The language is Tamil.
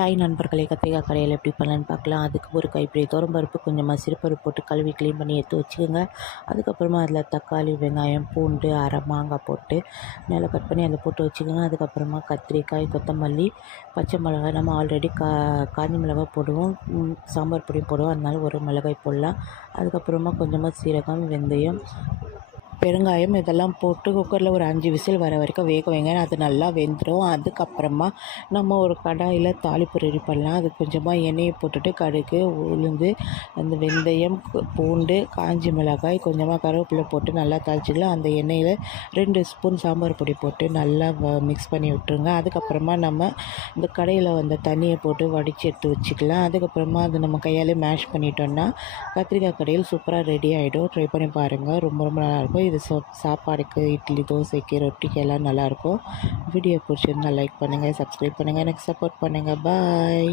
ஹாய் நண்பர்களே, கத்திரிக்காய் கடையில் எப்படி பண்ணலான்னு பார்க்கலாம். அதுக்கு ஒரு கைப்பிடி துவரம்பருப்பு, கொஞ்சமாக சிறுபருப்பு போட்டு கழுவி க்ளீன் பண்ணி எடுத்து வச்சுக்கோங்க. அதுக்கப்புறமா அதில் தக்காளி, வெங்காயம், பூண்டு, அரை மாங்காய் போட்டு மேலே கட் பண்ணி அதில் போட்டு வச்சுக்கோங்க. அதுக்கப்புறமா கத்திரிக்காய், கொத்தமல்லி, பச்சை மிளகாய். நம்ம ஆல்ரெடி காஞ்ச மிளகாய் போடுவோம், சாம்பார் பொடி போடுவோம், அதனால ஒரு மிளகாய் போடலாம். அதுக்கப்புறமா கொஞ்சமாக சீரகம், வெந்தயம், பெருங்காயம் இதெல்லாம் போட்டு குக்கரில் ஒரு 5 விசில் வர வரைக்கும் வேக வைங்க. அது நல்லா வெந்துடும். அதுக்கப்புறமா நம்ம ஒரு கடாயில் தாளிப்பு ரெடி பண்ணலாம். அது கொஞ்சமாக எண்ணெயை போட்டுட்டு கடுகு, உளுந்து, அந்த வெந்தயம், பூண்டு, காஞ்சி மிளகாய், கொஞ்சமாக கருவேப்பிலை போட்டு நல்லா தாளிச்சிக்கலாம். அந்த எண்ணெயில் 2 ஸ்பூன் சாம்பார் பொடி போட்டு நல்லா மிக்ஸ் பண்ணி விட்டுருங்க. அதுக்கப்புறமா நம்ம இந்த கடையில் வந்த தண்ணியை போட்டு வடித்து எடுத்து வச்சுக்கலாம். அதுக்கப்புறமா அதை நம்ம கையாலே மேஷ் பண்ணிட்டோம்னா கத்திரிக்காய் கடையில் சூப்பராக ரெடி ஆகிடும். ட்ரை பண்ணி பாருங்கள், ரொம்ப ரொம்ப நல்லாயிருக்கும். இது சாப்பாடுக்கு, இட்லி, தோசைக்கு, ரொட்டிக்கு எல்லாம் நல்லாயிருக்கும். வீடியோ பிடிச்சிருந்தால் லைக் பண்ணுங்கள், சப்ஸ்கிரைப் பண்ணுங்கள், எனக்கு சப்போர்ட் பண்ணுங்கள். பாய்.